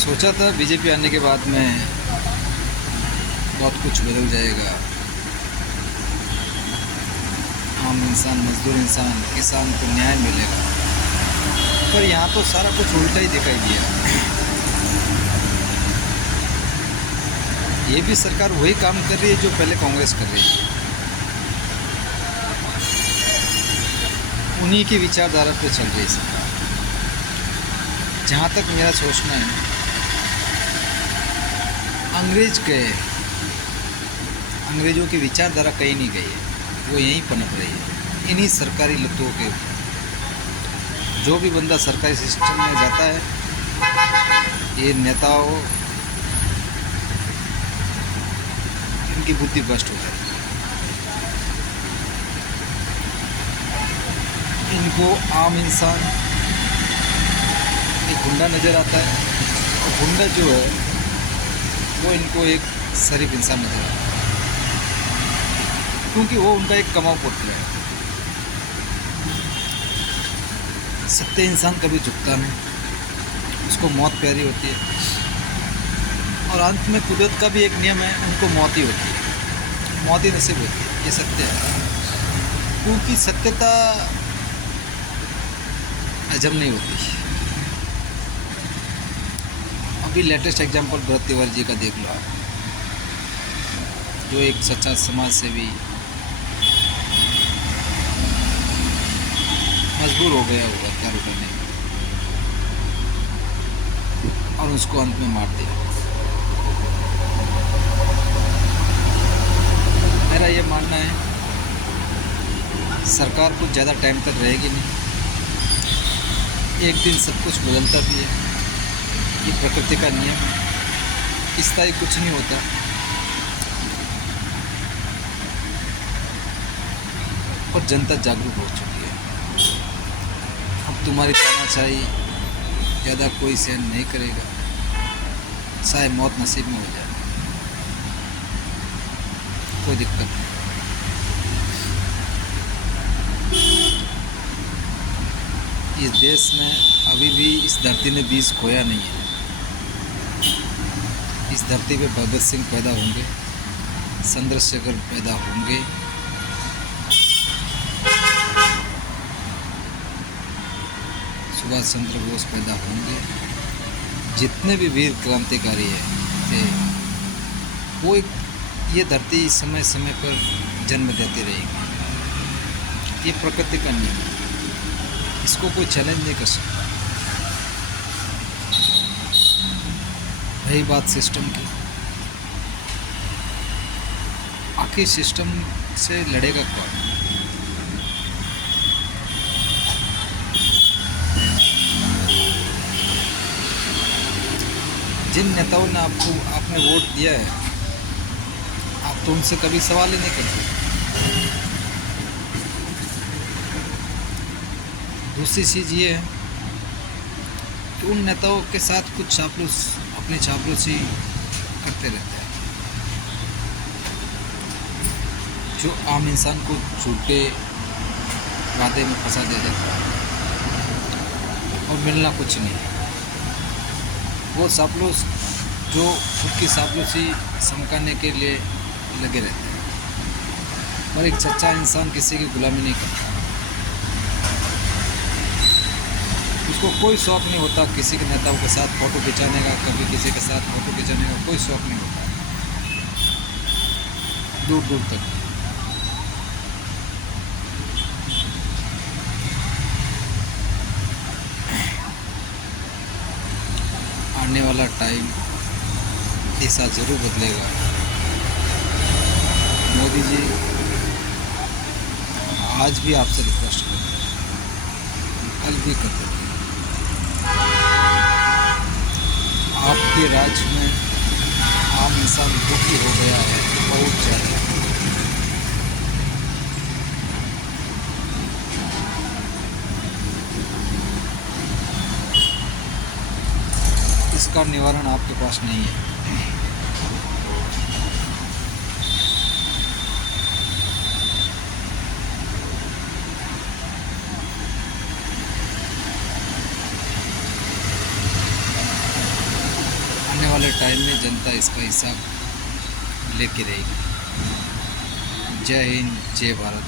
सोचा था बीजेपी आने के बाद में बहुत कुछ बदल जाएगा। आम इंसान, मजदूर इंसान, किसान को न्याय मिलेगा, पर यहाँ तो सारा कुछ उल्टा ही दिखाई दिया। ये भी सरकार वही काम कर रही है जो पहले कांग्रेस कर रही है। उन्हीं की विचारधारा पे चल रही है सरकार। जहाँ तक मेरा सोचना है, अंग्रेज़ों की विचारधारा कहीं नहीं गई है, वो यहीं पनप रही है इन्हीं सरकारी लत्तों के ऊपर। जो भी बंदा सरकारी सिस्टम में जाता है, ये नेताओं इनकी बुद्धि भ्रष्ट हो जाती है। इनको आम इंसान एक गुंडा नज़र आता है, और गुंडा जो है वो इनको एक शरीफ इंसान नज़र आता है, क्योंकि वो उनका एक कमाऊ पुतला है। सत्य इंसान कभी झुकता नहीं, उसको मौत प्यारी होती है, और अंत में कुदरत का भी एक नियम है, उनको मौत ही होती है, मौत ही नसीब होती है। ये सत्य है, क्योंकि सत्यता हजम नहीं होती। अभी लेटेस्ट एग्जाम्पल भरत तिवारी जी का देख लो आप, जो एक सच्चा समाज सेवी मजबूर हो गया होगा हत्या करने, और उसको अंत में मार दिया। मेरा ये मानना है, सरकार कुछ ज़्यादा टाइम तक रहेगी नहीं, एक दिन सब कुछ बदलता भी है, ये प्रकृति का नियम है, स्थायी कुछ नहीं होता। और जनता जागरूक हो चुकी है, अब तुम्हारी तानाशाही ज़्यादा कोई सहन नहीं करेगा, चाहे मौत नसीब में हो जाए, कोई दिक्कत नहीं। इस देश में अभी भी, इस धरती ने बीज खोया नहीं है। इस धरती पे भगत सिंह पैदा होंगे, चंद्रशेखर पैदा होंगे, सुभाष चंद्र बोस पैदा होंगे, जितने भी वीर क्रांतिकारी थे, वो ये धरती समय समय पर जन्म देती रहेगी। ये प्रकृति का नियम है, इसको कोई चैलेंज नहीं कर सकता। रही बात सिस्टम की, आखिर सिस्टम से लड़ेगा कौन? जिन नेताओं ने आपने वोट दिया है, आप तो उनसे कभी सवाल ही नहीं करते। दूसरी चीज़ ये है कि उन नेताओं के साथ कुछ चापलूस, अपनी चापलूसी करते रहते हैं, जो आम इंसान को झूठे वादे में फंसा दे देता है, और मिलना कुछ नहीं है। वो चापलूस जो खुद की चापलूसी समकाने के लिए लगे रहते हैं, और एक सच्चा इंसान किसी की गुलामी नहीं करता। उसको कोई शौक़ नहीं होता किसी के नेताओं के साथ फ़ोटो खिंचाने का, कभी किसी के साथ फ़ोटो खिंचाने का कोई शौक़ नहीं होता, दूर दूर तक। आने वाला टाइम दिशा ज़रूर बदलेगा। मोदी जी, आज भी आपसे रिक्वेस्ट करते हैं, कल भी करते हैं, आपके राज्य में आम इंसान दुखी हो गया है बहुत ज़्यादा। इसका निवारण आपके पास नहीं है। आने वाले टाइम में जनता इसका हिसाब लेके रहेगी। जय हिंद, जय भारत।